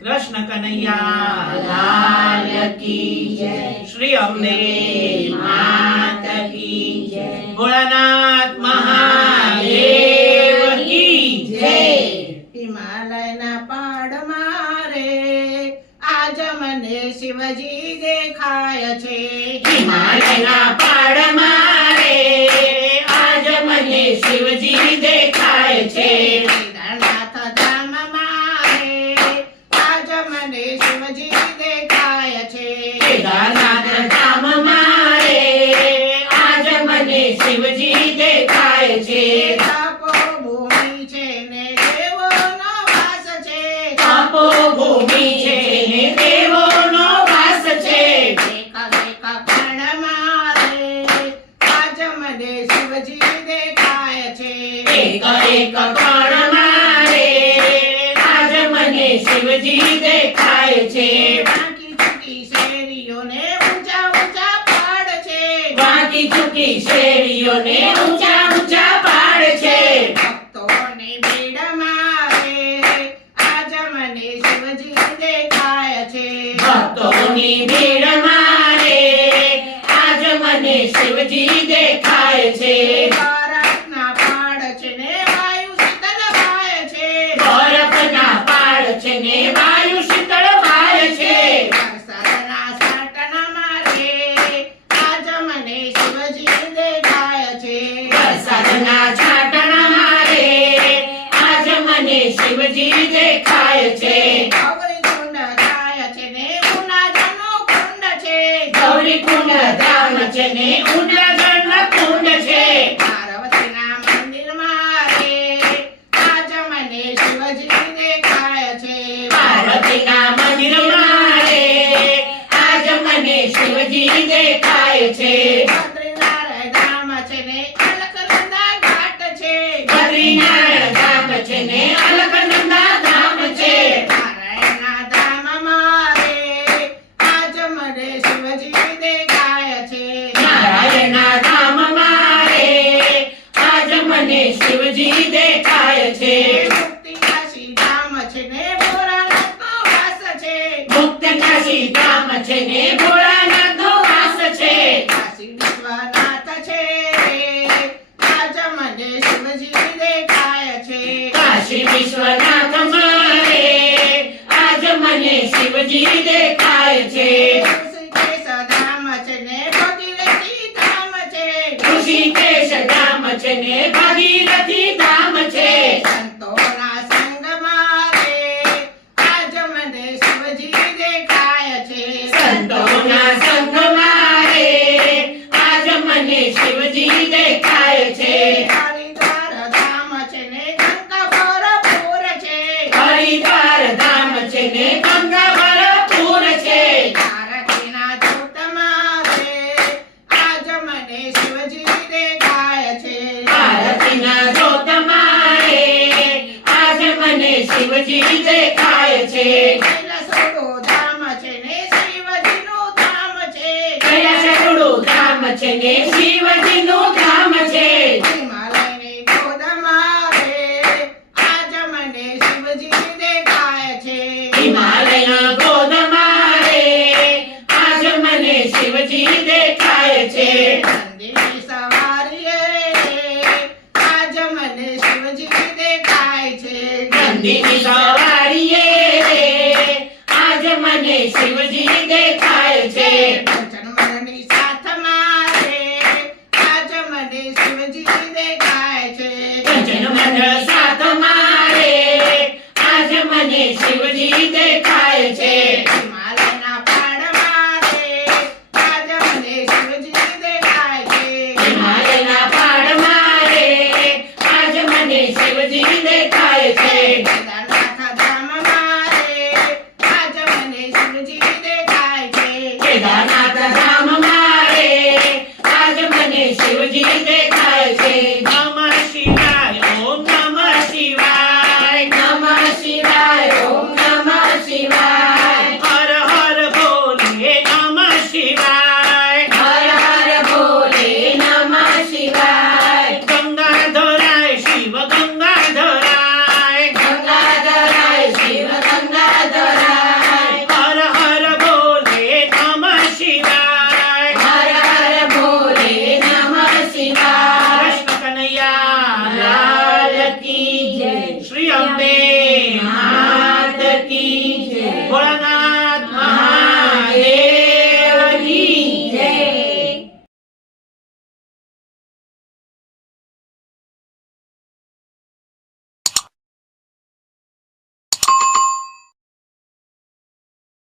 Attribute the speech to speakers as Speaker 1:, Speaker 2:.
Speaker 1: કૃષ્ણ કનૈયા
Speaker 2: લાલ કી જય.
Speaker 1: શ્રી અમને
Speaker 2: માત કી જય.
Speaker 1: ભોળાનાથ મહાદેવ કી જય.
Speaker 3: હિમાલયના પહાડમાં રે આજ મને શિવજી દેખાય છે.
Speaker 2: હિમાલયના પાડ રે આજ મને શિવજી દેખાય છે
Speaker 3: કેદારનાથ ધામમાં રે આજ મને શિવજી દેખાય છે
Speaker 2: કેદારનાથ ધામમાં રે આજ મને શિવજી છે
Speaker 3: તપોભૂમિ છે ને દેવોનો વાસ છે
Speaker 2: તપો ભૂમિ છે ને દેવોનો વાસ છે
Speaker 3: એક એક કણમાં રે આજ મને શિવજી દેખાય છે
Speaker 2: એક એક કણમાં રે આજ મને શિવજી દેખાય
Speaker 3: ભક્તોની ભીડમાં મારે. આજ મને શિવજી દેખાય છે. બરફના પહાડ છે ને વાયુ શીતળ વાય છે.
Speaker 2: બરફના પાડ છે ને વાયુ શીતળ વાય છે.
Speaker 3: વરસાદના સાટનામાં રે આજ મને શિવજી દેખાય છે.
Speaker 2: વરસાદના છાંટણામાં રે આજ મને શિવજી દેખાય છે
Speaker 3: ગૌરી કુંડ જાય છે ને ઉનાજનો કુંડ છે
Speaker 2: ગૌરી કુંડ ધામ છે ને ઉંડાજણ કુંડ છે.
Speaker 3: પાર્વતીના મંદિરમાં રે. આજ મને શિવજી દેખાય છે.
Speaker 2: પાર્વતીના મંદિરમાં રે. આજ મને શિવજી દેખાય છે.
Speaker 3: બદ્રીનારાયણ ધામ છે ને અલકનંદા ઘાટ છે.
Speaker 2: બદ્રીનારાયણ મુક્ત કાશી ધામ છે ને ભોળાનાથનો વાસ છે.
Speaker 3: કાશી વિશ્વનાથ છે. આજ મને શિવજી દેખાય છે.
Speaker 2: કાશી વિશ્વનાથ મારે આજ મને શિવજી દેખાય છે.
Speaker 3: ને ધામ છે
Speaker 2: ને ભાગીરથી ધામ છે
Speaker 3: સંતોના સંગમાં રે આજ મને શિવજી દેખાય છે
Speaker 2: સંતોના સંગમાં રે આજ મને શિવજી દેખાય છે
Speaker 3: હરિદ્વાર ધામ છે ને ગંગા ભરપૂર છે
Speaker 2: હરિદ્વાર ધામ છે ને ગંગા ભરપૂર છે
Speaker 3: ભારતીના ધૂતમાં રે આજ મને શિવજી દેખાય છે
Speaker 2: ભારતીના જોતમાં રે આજ મને શિવજી દેખાય છે.
Speaker 3: ધામ છે ને શિવજીનું ધામ છે.
Speaker 2: કૈલાસડું ધામ છે ને
Speaker 3: ಶಿವಜಿಗೆ કી જય. શ્રી અંબે. માત કી
Speaker 2: જય.